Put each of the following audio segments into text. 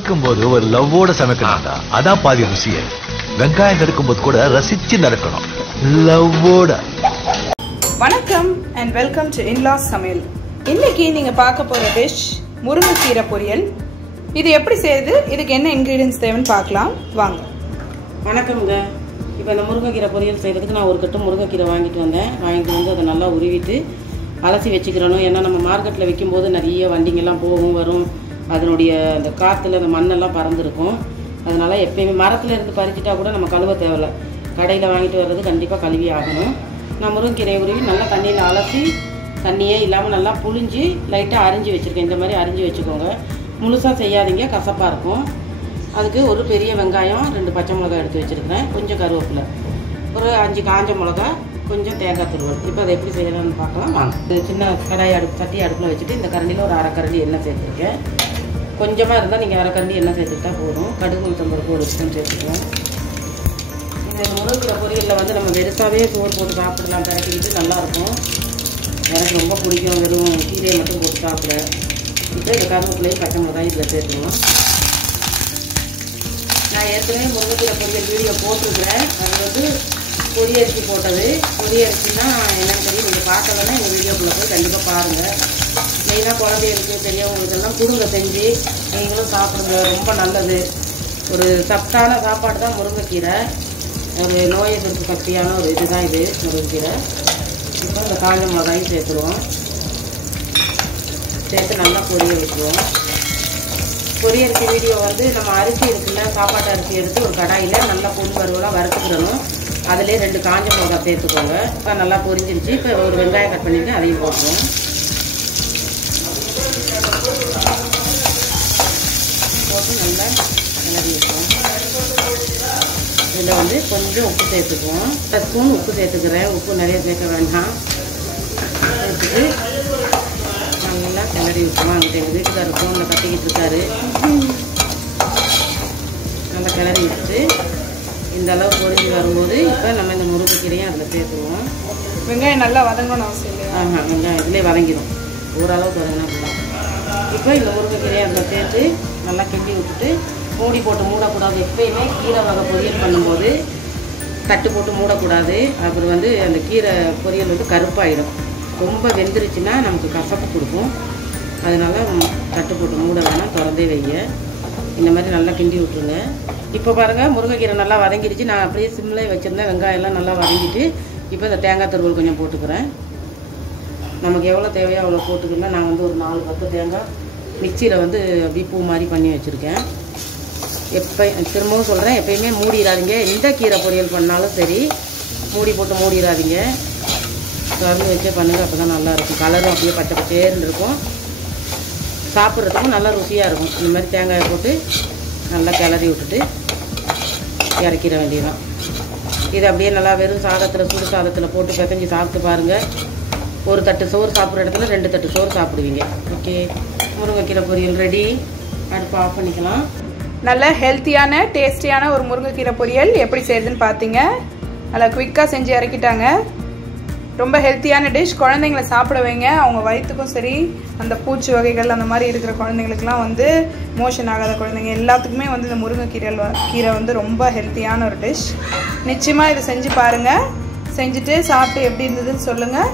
சமைக்கும்போது ஒரு லவ்வோட சமைக்கணும்டா. அதான் பாதி ருசியே. வெங்காயம் நறுக்கும்போது கூட ரசிச்சு நடக்கணும், லவ்வோட. வணக்கம் அண்ட் வெல்கம் டு இன்லாஸ் சமையல். இன்னைக்கு நீங்க பார்க்க போற டிஷ் முருங்கைக்கீரை பொரியல். இது எப்படி செய்யுது, இதுக்கு என்ன இன்கிரீடியன்ஸ் தேவைன்னு பார்க்கலாம் வாங்க. வணக்கம்ங்க. இப்போ இந்த முருங்கைக்கீரை பொரியல் செய்கிறதுக்கு நான் ஒரு கட்டு முருங்கைக்கீரை வாங்கிட்டு வந்து அதை நல்லா உருவிட்டு அலசி வச்சுக்கிறணும். ஏன்னா நம்ம மார்க்கெட்டில் விற்கும்போது நிறைய வண்டிங்கெல்லாம் போகும் வரும், அதனுடைய அந்த காற்றுல அந்த மண்ணெல்லாம் பறந்துருக்கும். அதனால் எப்பயுமே மரத்தில் இருந்து பறிச்சிட்டா கூட நம்ம கழுவ தேவையில்லை, கடையில் வாங்கிட்டு வர்றது கண்டிப்பாக கழுவி ஆகணும். நான் முருங்கைக்கீரையை உருவி நல்லா தண்ணியில் அலசி தண்ணியே இல்லாமல் நல்லா புழிஞ்சு லைட்டாக அரிஞ்சு வச்சுருக்கேன். இந்த மாதிரி அரிஞ்சு வச்சுக்கோங்க, முழுசாக செய்யாதீங்க, கசப்பாக இருக்கும். அதுக்கு ஒரு பெரிய வெங்காயம், 2 பச்சை மிளகாய் எடுத்து வச்சுருக்கிறேன், கொஞ்சம் கருவேப்பிலை, ஒரு 5 காஞ்ச மிளகா, கொஞ்சம் தேங்காய் துருவல். இப்போ அதை எப்படி செய்யலாம்னு பார்க்கலாம் வாங்க. சின்ன கடாய் சட்டி அடுப்பில் வச்சுட்டு இந்த கரண்டியில் ஒரு 1/2 கரண்டி எண்ணெய் சேர்த்துருக்கேன். கொஞ்சமாக இருந்தால் நீங்கள் 1/2 கரண்டி எண்ணெய் சேர்த்துக்கிட்டா போதும். கடுகு உளுத்தம்பருப்பு ஒரு ஸ்பூன் சேர்த்துக்குவோம். இந்த முருங்கை பொரியலில் வந்து நம்ம வெறுசாவே சோறு போட்டு சாப்பிடலாம், கரைக்கிட்டு நல்லாயிருக்கும். எனக்கு ரொம்ப பிடிக்கும் வெறும் கீரையை மட்டும் போட்டு சாப்பிட. இப்போ இந்த கருவேப்பிலையும் பச்சை மிளகாயும் இதில் சேர்த்துக்கலாம். நான் ஏற்கனவே முருங்கைக்கீரை பொரியல் வீடியோ போட்டிருக்கிறேன். அது வந்து பொரியரிசி போட்டது. பொரியரிசினா என்னன்னு தெரியும், நீங்கள் பார்க்கலன்னா எங்கள் வீடியோக்குள்ளே போய் கண்டிப்பாக பாருங்கள். மெயினாக குழந்தைகளுக்கு பெரியவங்களுக்கெல்லாம் கொடுங்க, செஞ்சு நீங்களும் சாப்பிடுங்க, ரொம்ப நல்லது. ஒரு சத்தான சாப்பாடு தான் முருங்கைக்கீரை. ஒரு நோய் எதிர்ப்பு சக்தியான ஒரு இதுதான் இது முருங்கைக்கீரை. இப்போ இந்த காஞ்ச மிளகாயும் சேர்த்துருவோம். சேர்த்து நல்லா பொரிய வச்சுருவோம். பொரியரிசி வீடியோ வந்து நம்ம அரிசி இருக்குல்ல, சாப்பாட்டு அரிசி எடுத்து ஒரு கடாயில் நல்லா பொடி பருவெல்லாம் வறுத்துக்கிடணும். அதிலே 2 காஞ்ச மிளகாய் சேர்த்துக்கோங்க. இப்போ நல்லா பொரிஞ்சிருச்சு. இப்போ ஒரு வெங்காயம் கட் பண்ணிட்டு அதையும் போட்டுருவோம். போட்டு நல்லா கிளறி வைப்போம். இதில் வந்து கொஞ்சம் உப்பு சேர்த்துக்குவோம். 1 ஸ்பூன் உப்பு சேர்த்துக்கிறேன், உப்பு நிறைய சேர்க்க வேண்டாம். சேர்த்துட்டு நல்லா கிளறி விட்டுருவோம். அங்கிட்ட எங்கள் வீட்டுக்காரர் ஃபோனில் கட்டிக்கிட்டு இருக்காரு. நல்லா கிளறி விட்டுட்டு இந்த அளவு பொரிஞ்சு வரும்போது இப்போ நம்ம இந்த முருங்கைக்கீரையும் அதில் சேர்த்துருவோம். வெங்காயம் நல்லா வதங்கணும் அவசியம் இல்லை. வெங்காயம் இதிலே வதங்கிடும், ஓரளவுக்கு வதங்கினா போதும். இப்போ இந்த முருங்கைக்கீரையை அதில் சேர்த்து நல்லா கிண்டி விட்டுட்டு மூடி போட்டு மூடக்கூடாது. எப்பயுமே கீரை வகை பொரியல் பண்ணும்போது தட்டு போட்டு மூடக்கூடாது. அப்புறம் வந்து அந்த கீரை பொரியல் வந்து கருப்பாயிடும். ரொம்ப வெந்துருச்சுன்னா நமக்கு கசப்பு கொடுக்கும். அதனால் தட்டு போட்டு மூட வேணாம், திறந்தே வைங்க. இந்த மாதிரி நல்லா கிண்டி விட்டுருங்க. இப்போ பாருங்கள், முருங்கைக்கீரை நல்லா வதங்கிடுச்சு. நான் அப்படியே சிம்லே வச்சுருந்தேன். வெங்காயம்லாம் நல்லா வதங்கிட்டு இப்போ இந்த தேங்காய் துருவல் கொஞ்சம் போட்டுக்கிறேன். நமக்கு எவ்வளோ தேவையோ அவ்வளோ போட்டுக்கலாம். நான் வந்து ஒரு 4-10 தேங்காய் மிக்சியில் வந்து அப்படியே பூ மாதிரி பண்ணி வச்சுருக்கேன். திரும்பவும் சொல்கிறேன், எப்பயுமே மூடிடாதீங்க. எந்த கீரை பொரியல் பண்ணாலும் சரி மூடி போட்டு மூடிடாதீங்க, திறந்து வச்சே பண்ணுங்கள். அப்போ தான் நல்லாயிருக்கும். கலரும் அப்படியே பச்சை பச்சேர்னு இருக்கும், சாப்பிட்றதுக்கும் நல்லா ருசியாக இருக்கும். இந்த மாதிரி தேங்காயை போட்டு நல்லா கிளறி விட்டுட்டு இறக்கிற வேண்டியதான். இது அப்படியே நல்லா வெறும் சாதத்தில், சுடு சாதத்தில் போட்டு பிசைஞ்சு சாப்பிட்டு பாருங்கள். ஒரு தட்டு சோறு சாப்பிட்ற இடத்துல 2 தட்டு சோறு சாப்பிடுவீங்க. ஓகே, முருங்கைக்கீரை பொரியல் ரெடி. அடுப்பு ஆஃப் பண்ணிக்கலாம். நல்ல ஹெல்த்தியான டேஸ்டியான ஒரு முருங்கைக்கீரை பொரியல் எப்படி செய்யுதுன்னு பார்த்தீங்க. நல்லா குவிக்காக செஞ்சு இறக்கிட்டாங்க. ரொம்ப ஹெல்த்தியான டிஷ். குழந்தைங்களை சாப்பிட வைங்க, அவங்க வயிற்றுக்கும் சரி, அந்த பூச்சி வகைகள் அந்த மாதிரி இருக்கிற குழந்தைங்களுக்குலாம் வந்து மோஷன் ஆகாத குழந்தைங்க எல்லாத்துக்குமே வந்து இந்த முருங்கைக்கீரை வந்து ரொம்ப ஹெல்த்தியான ஒரு டிஷ். நிச்சயமாக இதை செஞ்சு பாருங்கள். செஞ்சுட்டு சாப்பிட்டு எப்படி இருந்ததுன்னு சொல்லுங்கள்.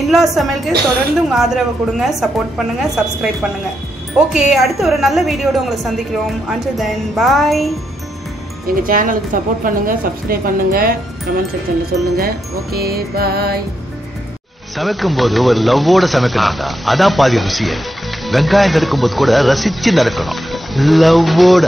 இன்லாஸ் சமையலுக்கு தொடர்ந்து உங்கள் ஆதரவை கொடுங்க, சப்போர்ட் பண்ணுங்கள், சப்ஸ்கிரைப் பண்ணுங்கள். ஓகே, அடுத்து ஒரு நல்ல வீடியோடு உங்களை சந்திக்கிறோம். until then bye. எங்கள் சேனலுக்கு சப்போர்ட் பண்ணுங்கள், சப்ஸ்கிரைப் பண்ணுங்கள், கமெண்ட் செக்ஷனில் சொல்லுங்கள். ஓகே, பாய். சமைக்கும்போது ஒரு லவ்வோட சமைக்கணும்டா. அதான் பாதி ருசியே. வெங்காயம் நறுக்கும்போது கூட ரசிச்சு நடக்கணும், லவ்வோட.